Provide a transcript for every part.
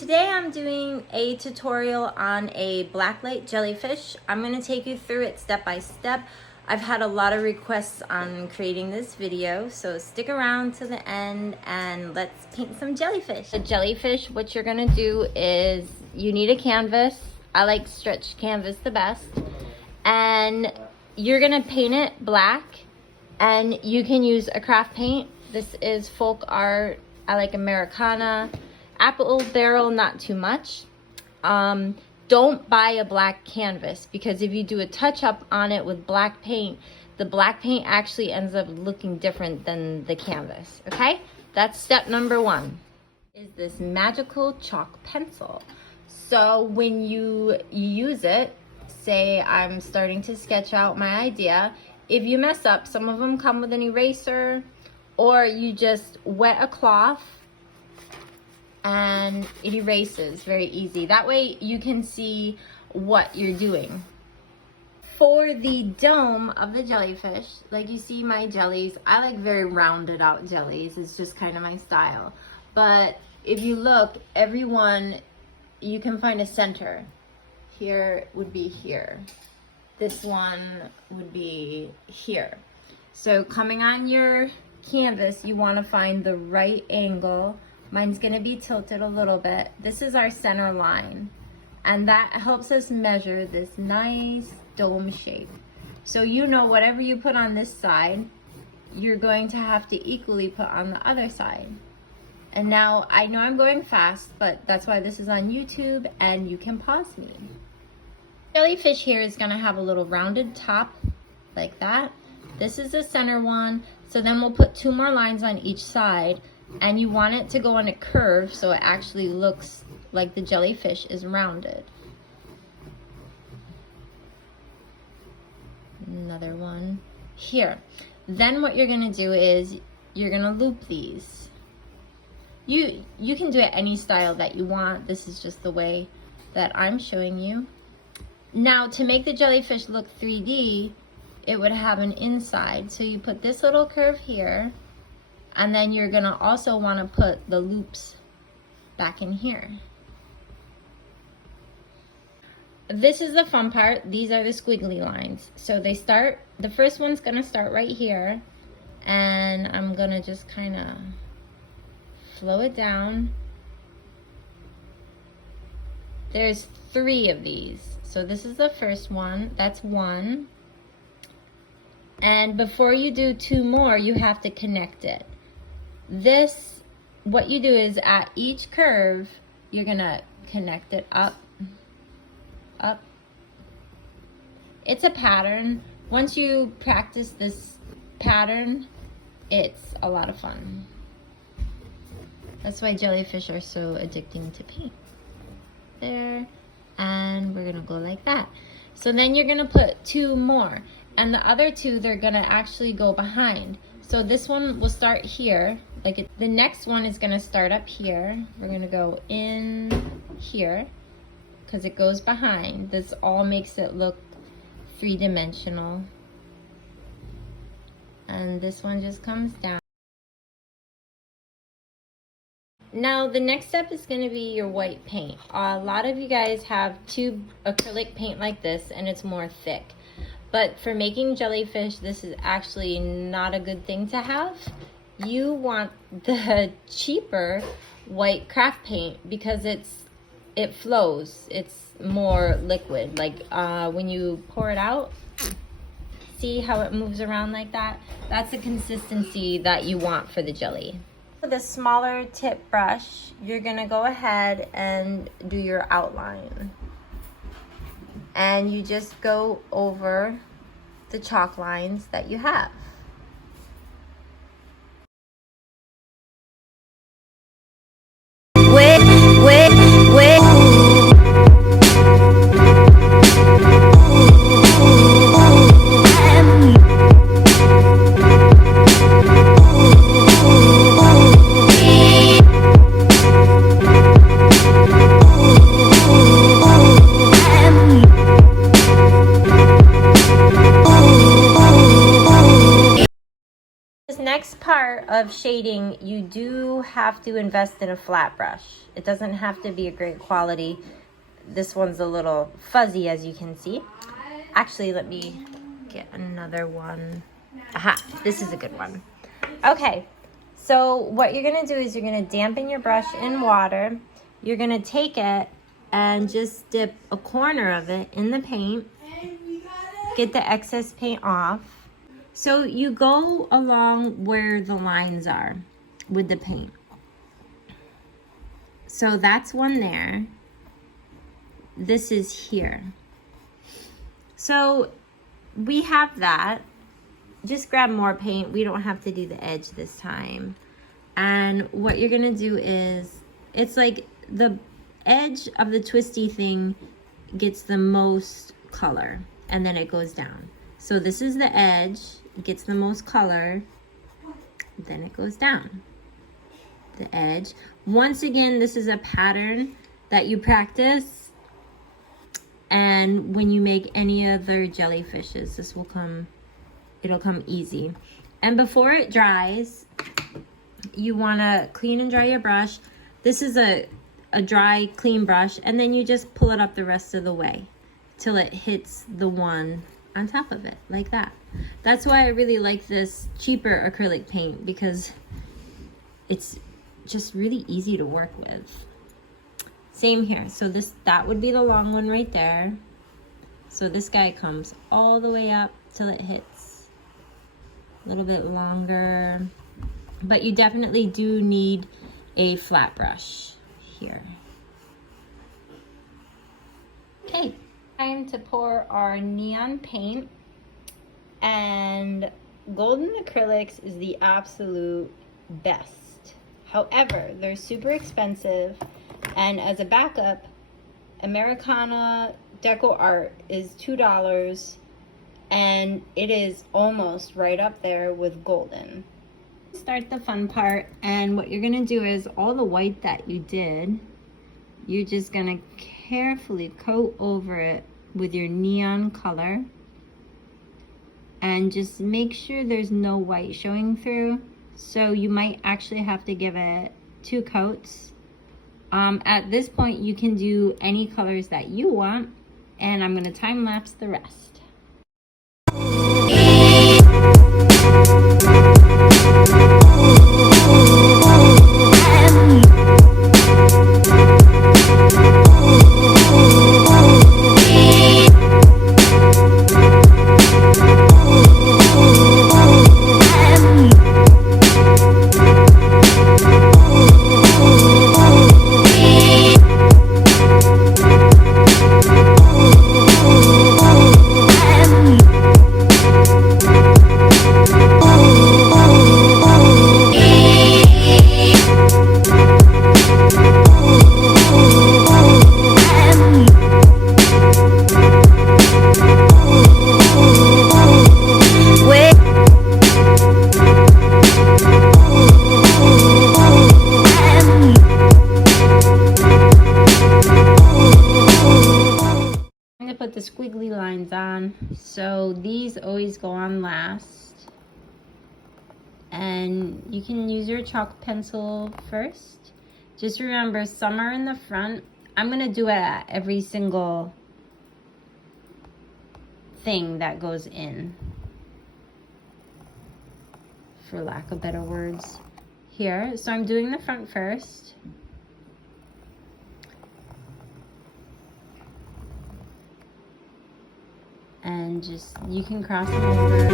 Today I'm doing a tutorial on a blacklight jellyfish. I'm going to take you through it step by step. I've had a lot of requests on creating this video, so stick around to the end and let's paint some jellyfish. The jellyfish, what you're going to do is you need a canvas. I like stretched canvas the best. And you're going to paint it black, and you can use a craft paint. This is folk art. I like Americana. Apple barrel, not too much. Don't buy a black canvas, because if you do a touch up on it with black paint, the black paint actually ends up looking different than the canvas. Okay, that's step number one, is this magical chalk pencil. So when you use it, say I'm starting to sketch out my idea, if you mess up, some of them come with an eraser, or you just wet a cloth and it erases very easy. That way you can see what you're doing. For the dome of the jellyfish, like you see my jellies, I like very rounded out jellies. It's just kind of my style. But if you look, everyone, you can find a center. Here would be here. This one would be here. So coming on your canvas, you want to find the right angle. Mine's going to be tilted a little bit. This is our center line, and that helps us measure this nice dome shape. So you know, whatever you put on this side, you're going to have to equally put on the other side. And now I know I'm going fast, but that's why this is on YouTube, and you can pause me. Jellyfish here is going to have a little rounded top like that. This is the center one. So then we'll put two more lines on each side. And you want it to go on a curve so it actually looks like the jellyfish is rounded. Another one here. Then what you're going to do is you're going to loop these. You can do it any style that you want. This is just the way that I'm showing you. Now, to make the jellyfish look 3D, it would have an inside. So you put this little curve here. And then you're gonna also want to put the loops back in here. This is the fun part. These are the squiggly lines. So they start, the first one's gonna start right here, and I'm gonna just kind of flow it down. There's 3 of these. So this is the first one. That's 1. And before you do 2 more, you have to connect it. This, what you do is at each curve, you're gonna connect it up, up. It's a pattern. Once you practice this pattern, it's a lot of fun. That's why jellyfish are so addicting to paint. There, and we're gonna go like that. So then you're gonna put 2 more, and the other 2, they're gonna actually go behind. So this one will start here, the next one is gonna start up here. We're gonna go in here, because it goes behind. This all makes it look 3-dimensional. And this one just comes down. Now the next step is gonna be your white paint. A lot of you guys have tube acrylic paint like this, and it's more thick. But for making jellyfish, this is actually not a good thing to have. You want the cheaper white craft paint, because it flows. It's more liquid. Like when you pour it out, see how it moves around like that? That's the consistency that you want for the jelly. With a smaller tip brush, you're gonna go ahead and do your outline. And you just go over the chalk lines that you have. Next part of shading, you do have to invest in a flat brush. It doesn't have to be a great quality. This one's a little fuzzy, as you can see. Actually, let me get another one. Aha, this is a good one. Okay, so what you're gonna do is you're gonna dampen your brush in water. You're gonna take it and just dip a corner of it in the paint. Get the excess paint off. So you go along where the lines are with the paint. So that's one there. This is here. So we have that. Just grab more paint. We don't have to do the edge this time. And what you're gonna do is, it's like the edge of the twisty thing gets the most color and then it goes down. So this is the edge, it gets the most color, then it goes down. The edge. Once again, this is a pattern that you practice, and when you make any other jellyfishes, this will come, it'll come easy. And before it dries, you wanna clean and dry your brush. This is a dry, clean brush, and then you just pull it up the rest of the way till it hits the one on top of it, like that. That's why I really like this cheaper acrylic paint, because it's just really easy to work with. Same here. So that would be the long one right there. So this guy comes all the way up till it hits. A little bit longer. But you definitely do need a flat brush here. Okay, time to pour our neon paint. And golden acrylics is the absolute best. However, they're super expensive, and as a backup, Americana Deco Art is $2, and it is almost right up there with golden. Start the fun part, and what you're gonna do is all the white that you did, you're just gonna carefully coat over it with your neon color, and just make sure there's no white showing through. So you might actually have to give it 2 coats. At this point, you can do any colors that you want, and I'm gonna time lapse the rest. Put the squiggly lines on, so these always go on last, and you can use your chalk pencil first. Just remember, some are in the front. I'm gonna do it at every single thing that goes in, for lack of better words here. So I'm doing the front first. And just, you can cross them over.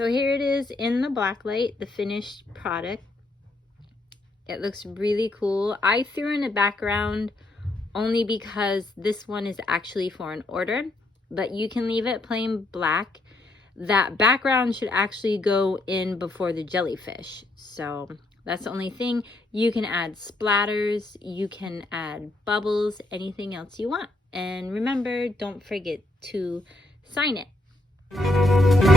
So here it is in the black light, the finished product. It looks really cool. I threw in a background only because this one is actually for an order, but you can leave it plain black. That background should actually go in before the jellyfish. So that's the only thing. You can add splatters, you can add bubbles, anything else you want. And remember, don't forget to sign it.